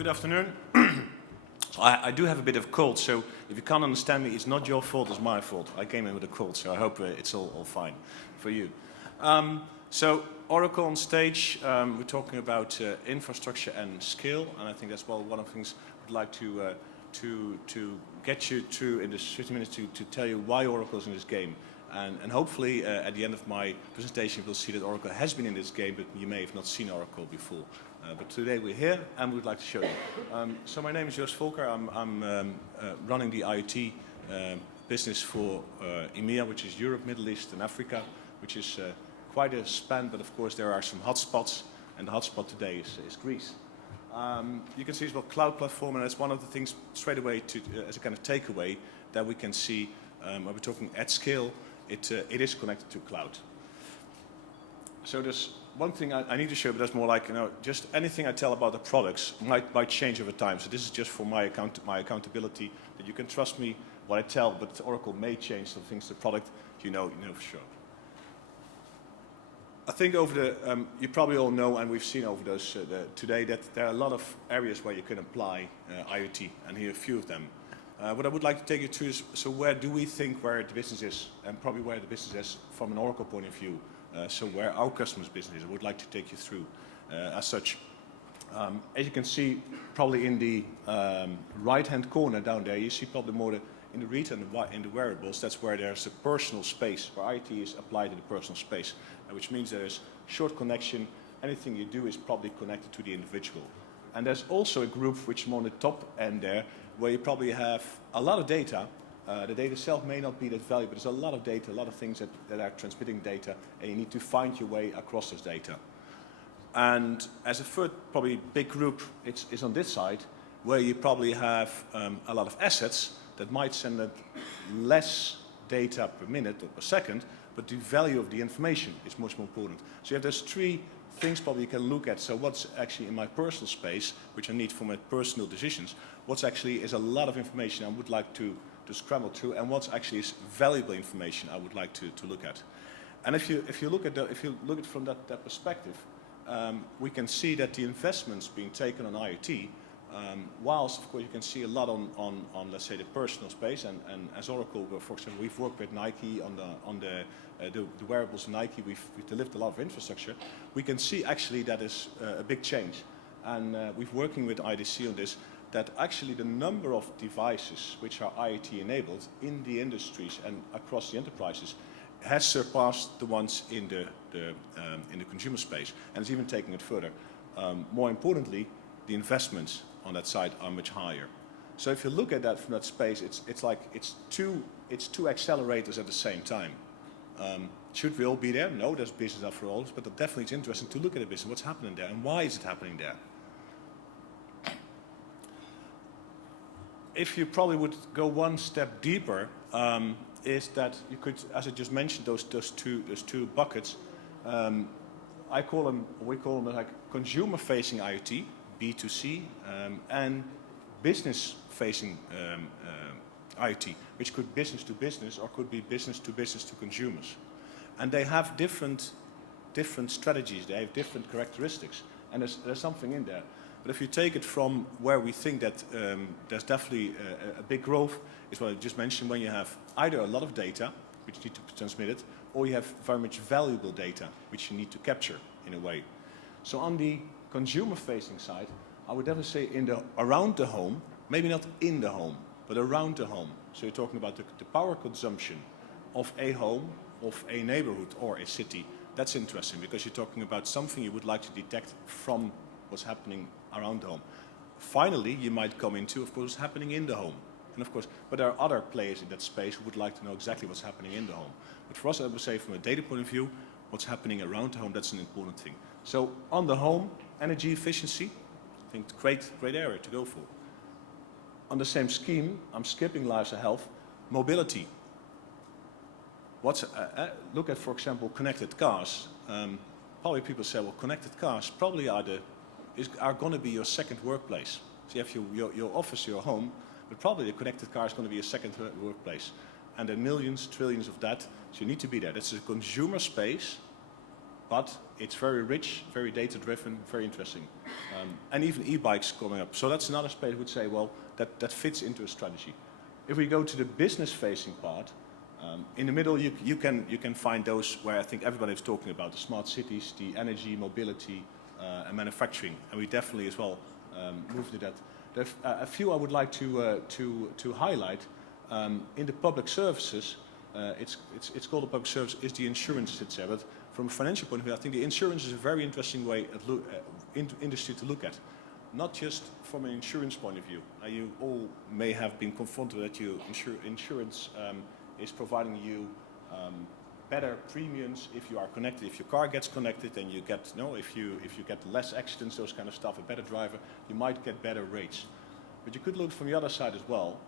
Good afternoon. I do have a bit of cold, so if you can't understand me, it's not your fault, it's my fault. I came in with a cold, so I hope it's all fine for you. So Oracle on stage, we're talking about infrastructure and scale, and I think that's one of the things I'd like to get you through in this 50 minutes to tell you why Oracle is in this game. And hopefully at the end of my presentation we'll see that Oracle has been in this game, but you may have not seen Oracle before. But today we're here and we'd like to show you. So my name is Joost Volker. I'm running the IOT business for EMEA, which is Europe, Middle East and Africa, which is quite a span, but of course there are some hotspots, and the hotspot today is Greece. You can see it's about cloud platform, and that's one of the things straight away as a kind of takeaway that we can see when we're talking at scale. It is connected to cloud. So there's one thing I need to show, but that's more like, just anything I tell about the products might change over time. So this is just for my accountability, that you can trust me what I tell, but Oracle may change some things. The product, you know for sure. I think you probably all know, and we've seen over those today, that there are a lot of areas where you can apply IoT, and here are a few of them. What I would like to take you through is, so where do we think where the business is, and probably where the business is from an Oracle point of view. So where our customers' business is, I would like to take you through as such. As you can see, probably in the right-hand corner down there, you see probably more in the retail and in the wearables. That's where there's a personal space, where IT is applied to the personal space, which means there's short connection. Anything you do is probably connected to the individual. And there's also a group which is on the top end there, where you probably have a lot of data. The data itself may not be that valuable, but there's a lot of data, a lot of things that are transmitting data, and you need to find your way across this data. And as a third, probably big group, is on this side, where you probably have a lot of assets that might send out less data per minute or per second, but the value of the information is much more important. So you have those three things probably you can look at. So what's actually in my personal space, which I need for my personal decisions, what's actually is a lot of information I would like to scramble through, and what's actually is valuable information I would like to look at. And if you look at it from that perspective, we can see that the investments being taken on IoT, whilst of course you can see a lot on let's say the personal space, and as Oracle, for example, we've worked with Nike on the wearables of Nike, we've delivered a lot of infrastructure. We can see actually that is a big change, and we've working with IDC on this, that actually the number of devices which are IoT enabled in the industries and across the enterprises has surpassed the ones in the consumer space, and it's even taking it further. More importantly, the investments on that side are much higher. So if you look at that from that space, it's two accelerators at the same time. Should we all be there? No, there's business after all, but definitely it's interesting to look at the business, what's happening there, and why is it happening there. If you probably would go one step deeper, is that you could, as I just mentioned, those two buckets. We call them like consumer-facing IoT, B2C, and business-facing IoT, which could business to business or could be business to consumers. And they have different strategies. They have different characteristics, and there's something in there. But if you take it from where we think that there's definitely a big growth, is what I just mentioned, when you have either a lot of data, which you need to transmit it, or you have very much valuable data, which you need to capture in a way. So on the consumer-facing side, I would definitely say around the home, maybe not in the home, but around the home. So you're talking about the power consumption of a home, of a neighborhood or a city. That's interesting, because you're talking about something you would like to detect from what's happening around the home. Finally, you might come into, of course, what's happening in the home. And of course, but there are other players in that space who would like to know exactly what's happening in the home. But for us, I would say from a data point of view, what's happening around the home, that's an important thing. So on the home, energy efficiency, I think great area to go for. On the same scheme, I'm skipping lives and health, mobility. Look at, for example, connected cars. Probably people say, well, connected cars probably are going to be your second workplace. So you have your office, your home, but probably the connected car is going to be your second workplace. And there are millions, trillions of that, so you need to be there. That's a consumer space, but it's very rich, very data-driven, very interesting. And even e-bikes coming up. So that's another space I would say, well, that fits into a strategy. If we go to the business-facing part, in the middle you can find those where I think everybody is talking about, the smart cities, the energy, mobility, and manufacturing. And we definitely as well move to that. There's a few I would like to highlight. In the public services, it's called a public service, is the insurance sits there. But from a financial point of view, I think the insurance is a very interesting way industry to look at. Not just from an insurance point of view. You all may have been confronted that insurance is providing you better premiums if you are connected. If your car gets connected, then you get, if you get less accidents, those kind of stuff, a better driver, you might get better rates. But you could look from the other side as well.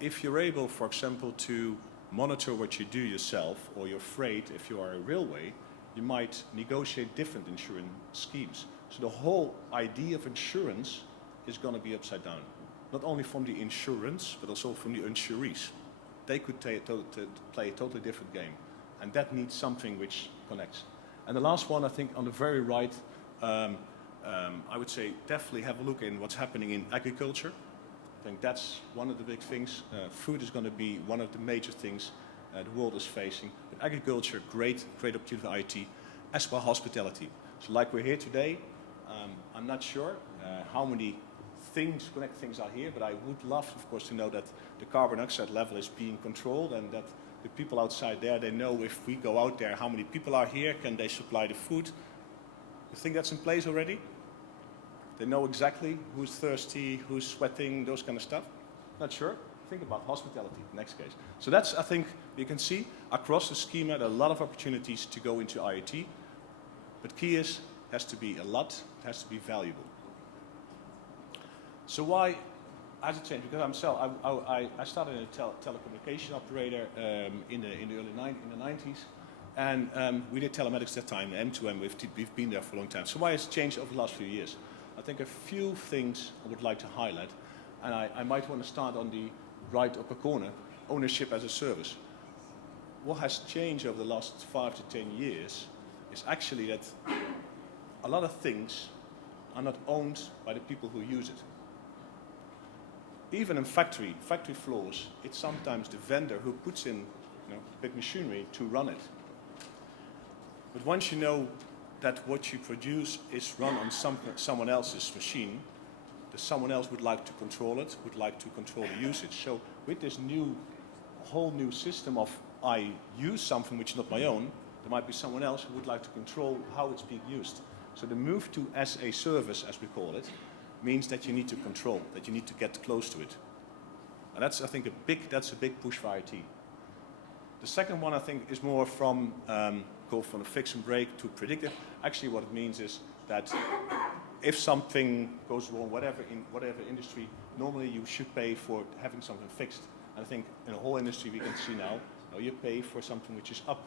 If you're able, for example, to monitor what you do yourself, or your freight, if you are a railway, you might negotiate different insurance schemes. So the whole idea of insurance is going to be upside down. Not only from the insurance, but also from the insurees. They could play a totally different game. And that needs something which connects. And the last one, I think, on the very right, I would say definitely have a look in what's happening in agriculture. I think that's one of the big things. Food is going to be one of the major things the world is facing. But agriculture, great opportunity for IoT, as well hospitality. So like we're here today, I'm not sure how many connected things are here, but I would love, of course, to know that the carbon dioxide level is being controlled and that the people outside there, they know if we go out there, how many people are here, can they supply the food? You think that's in place already? They know exactly who's thirsty, who's sweating, those kind of stuff? Not sure? Think about hospitality, next case. So that's, I think, you can see across the schema, there are a lot of opportunities to go into IoT, but key is, has to be a lot, it has to be valuable. So why has it changed? Because I started in a telecommunication operator in the early 90s, and we did telematics at that time, M2M, we've been there for a long time. So why has it changed over the last few years? I think a few things I would like to highlight, and I might want to start on the right upper corner, ownership as a service. What has changed over the last 5 to 10 years is actually that a lot of things are not owned by the people who use it. Even in factory floors, it's sometimes the vendor who puts in big machinery to run it. But once you know that what you produce is run on someone else's machine, that someone else would like to control it, would like to control the usage. So with this whole new system of I use something which is not my own, there might be someone else who would like to control how it's being used. So the move to as a service, as we call it, means that you need to control, that you need to get close to it. And that's, I think, a big push for IT. The second one, I think, is more from go from a fix and break to predictive. Actually, what it means is that if something goes wrong, whatever industry, normally you should pay for having something fixed. And I think in the whole industry we can see now, you pay for something which is up.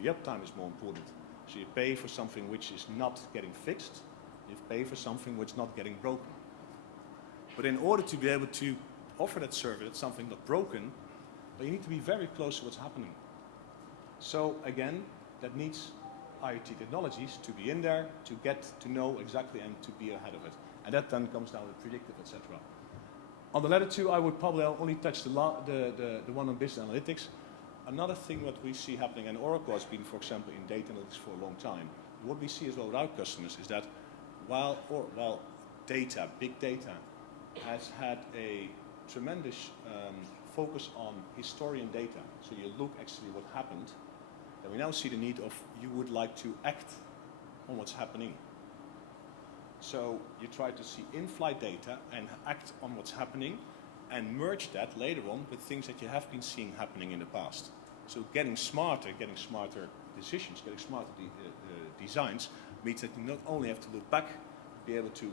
The uptime is more important. So you pay for something which is not getting fixed. You pay for something which is not getting broken. But in order to be able to offer that service, that's something not broken, but you need to be very close to what's happening. So again, that needs IoT technologies to be in there, to get to know exactly and to be ahead of it. And that then comes down to predictive, etc. On the latter two, I would probably only touch the one on business analytics. Another thing that we see happening, and Oracle has been, for example, in data analytics for a long time, what we see as well with our customers is that while data, big data, has had a tremendous focus on historian data, so you look actually what happened, then we now see the need of you would like to act on what's happening. So you try to see in-flight data and act on what's happening and merge that later on with things that you have been seeing happening in the past. So getting smarter decisions, getting smarter designs means that you not only have to look back, be able to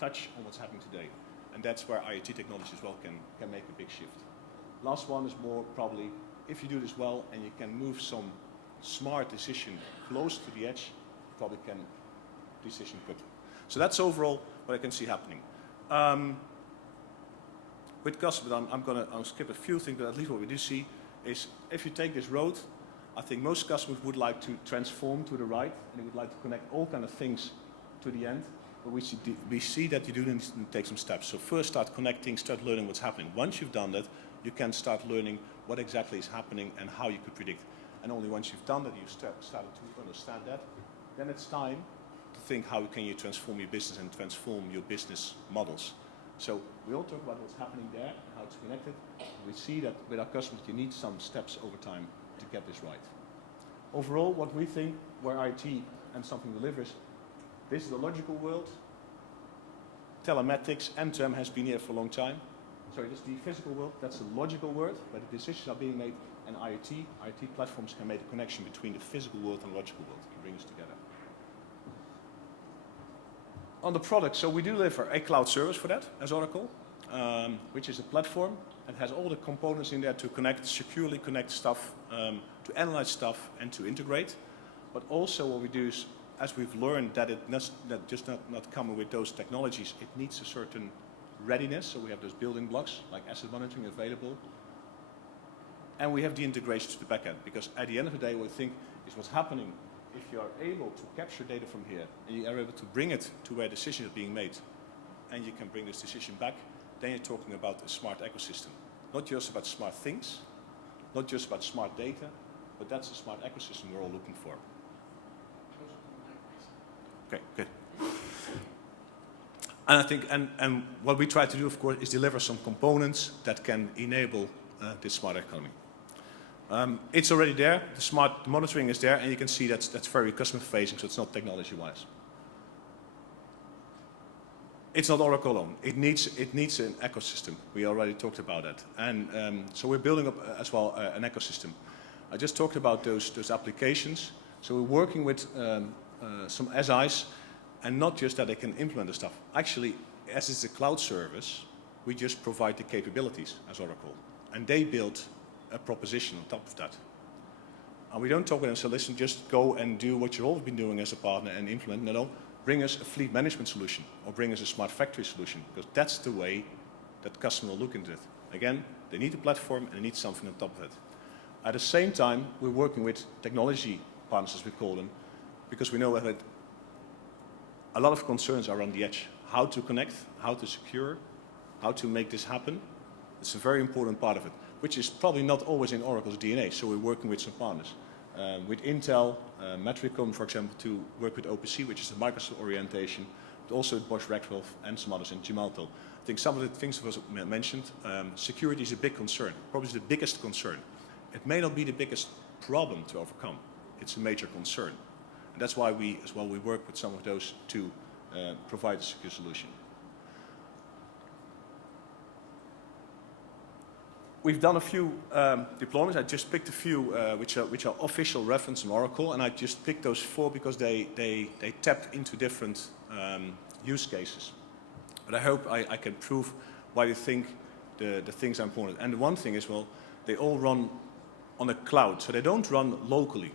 touch on what's happening today. And that's where IoT technology as well can make a big shift. Last one is more probably, if you do this well and you can move some smart decision close to the edge, you probably can decision quicker. So that's overall what I can see happening. With customers, I'm going to skip a few things, but at least what we do see is if you take this road, I think most customers would like to transform to the right, and they would like to connect all kind of things to the end. But we see that you do need to take some steps. So first start connecting, start learning what's happening. Once you've done that, you can start learning what exactly is happening and how you could predict. And only once you've done that, you've started to understand that, then it's time to think how can you transform your business and transform your business models. So we all talk about what's happening there, how it's connected. We see that with our customers, you need some steps over time to get this right. Overall, what we think, where IoT and something delivers, this is the logical world. Telematics, M2M has been here for a long time. Sorry, this is the physical world, that's the logical world, where the decisions are being made, and IoT platforms can make a connection between the physical world and logical world, to bring us together. On the product, so we do deliver a cloud service for that, as Oracle, which is a platform that has all the components in there to connect, securely connect stuff, to analyze stuff and to integrate. But also what we do is, as we've learned that it just not coming with those technologies, it needs a certain readiness. So we have those building blocks like asset monitoring available. And we have the integration to the backend, because at the end of the day, what we think is what's happening if you are able to capture data from here and you are able to bring it to where decisions are being made, and you can bring this decision back, then you're talking about a smart ecosystem. Not just about smart things, not just about smart data, but that's a smart ecosystem we're all looking for. Okay, good. And I think, and what we try to do, of course, is deliver some components that can enable this smart economy. It's already there. The smart monitoring is there, and you can see that's very customer-facing, so it's not technology-wise. It's not Oracle alone. It needs an ecosystem. We already talked about that, and so we're building up as well an ecosystem. I just talked about those applications. So we're working with some SIs, and not just that they can implement the stuff. Actually, as it's a cloud service, we just provide the capabilities as Oracle, and they build a proposition on top of that. And we don't talk with them, so listen, just go and do what you've always been doing as a partner and implement. No, bring us a fleet management solution, or bring us a smart factory solution, because that's the way that customer will look into it. Again, they need a platform and they need something on top of it. At the same time, we're working with technology partners, as we call them, because we know that a lot of concerns are on the edge. How to connect, how to secure, how to make this happen. It's a very important part of it, which is probably not always in Oracle's DNA. So we're working with some partners. With Intel, Metricom, for example, to work with OPC, which is a Microsoft orientation, but also with Bosch Rexroth and some others in Gemalto. I think some of the things that was mentioned, security is a big concern, probably the biggest concern. It may not be the biggest problem to overcome. It's a major concern. And that's why we work with some of those to provide a secure solution. We've done a few deployments. I just picked a few which are official reference from Oracle, and I just picked those 4 because they tap into different use cases. But I hope I can prove why you think the things are important. And the one thing is, well, they all run on a cloud, so they don't run locally.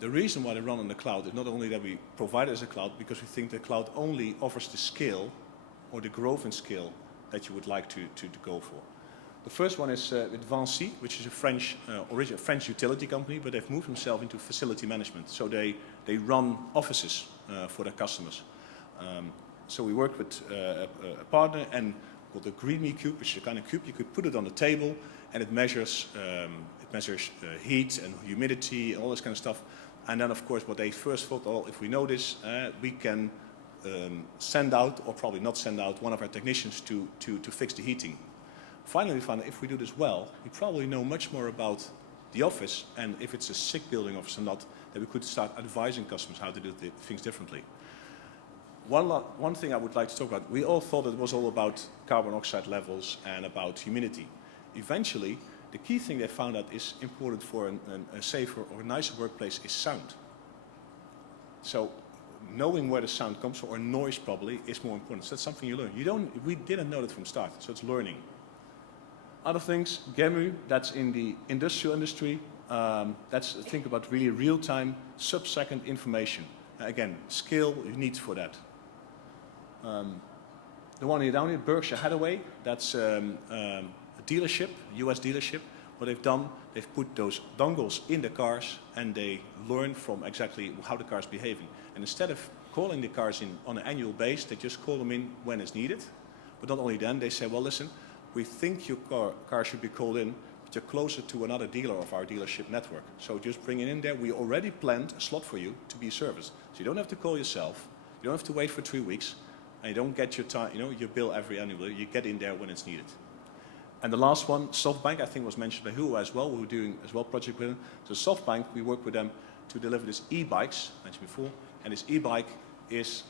The reason why they run on the cloud is not only that we provide it as a cloud, because we think the cloud only offers the scale or the growth in scale that you would like to go for. The first one is with Vinci, which is a French utility company, but they've moved themselves into facility management. So they run offices for their customers. So we worked with a partner and called the GreenMe Cube, which is a kind of cube. You could put it on the table, and it measures heat and humidity and all this kind of stuff. And then, of course, what they first thought, oh, if we know this, we can send out, or probably not send out, one of our technicians to fix the heating. Finally, we found that if we do this well, we probably know much more about the office, and if it's a sick building office or not, that we could start advising customers how to do things differently. One thing I would like to talk about, we all thought it was all about carbon oxide levels and about humidity. Eventually, the key thing they found out is important for a safer or a nicer workplace is sound. So knowing where the sound comes from, or noise probably, is more important. So that's something you learn. We didn't know that from the start, so it's learning. Other things, GEMU, that's in the industrial industry. That's think about really real-time, sub-second information. Again, scale you need for that. The one here down here, Berkshire Hathaway, that's a dealership, US dealership. what they've done, they've put those dongles in the cars and they learn from exactly how the car is behaving. And instead of calling the cars in on an annual basis, they just call them in when it's needed. But not only then, they say, well, listen, we think your car should be called in, but you're closer to another dealer of our dealership network. So just bring it in there. We already planned a slot for you to be serviced. So you don't have to call yourself. You don't have to wait for 3 weeks. And you don't get your time, your bill every annual. You get in there when it's needed. And the last one, SoftBank, I think was mentioned by Hugo as well. We're doing as well project with them. So SoftBank, we work with them to deliver this e-bikes, mentioned before. And this e-bike is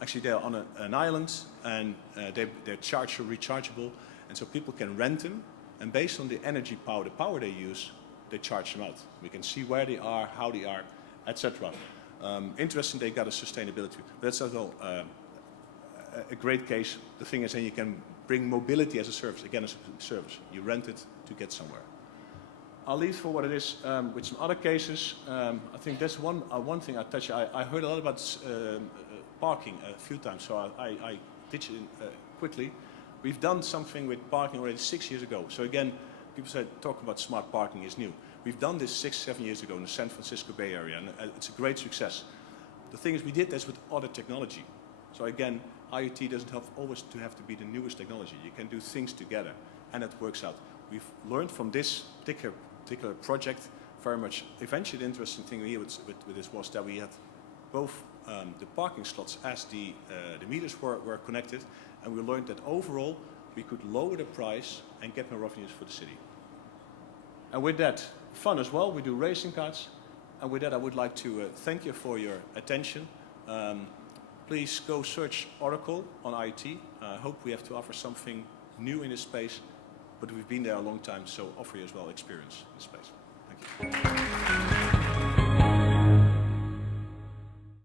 actually they're on an island and they're rechargeable. And so people can rent them. And based on the energy power, the power they use, they charge them out. We can see where they are, how they are, etc. Interesting, they got a sustainability. That's as well a great case. The thing is, then you can bring mobility as a service. Again, as a service. You rent it to get somewhere. I'll leave for what it is with some other cases. I think that's one thing I touched. I heard a lot about parking a few times, so I ditched it quickly. We've done something with parking already 6 years ago. So again, people said talk about smart parking is new. We've done this 6-7 years ago in the San Francisco Bay Area, and it's a great success. The thing is, we did this with other technology. So again, IoT doesn't always have to be the newest technology. You can do things together, and it works out. We've learned from this particular project very much. Eventually, the interesting thing here with this was that we had both the parking slots as the meters were connected, and we learned that overall we could lower the price and get more revenues for the city. And with that, fun as well. We do racing cards, and with that, I would like to thank you for your attention. Please go search Oracle on IoT. I hope we have to offer something new in this space, but we've been there a long time, so offer you as well experience in this space. Thank you.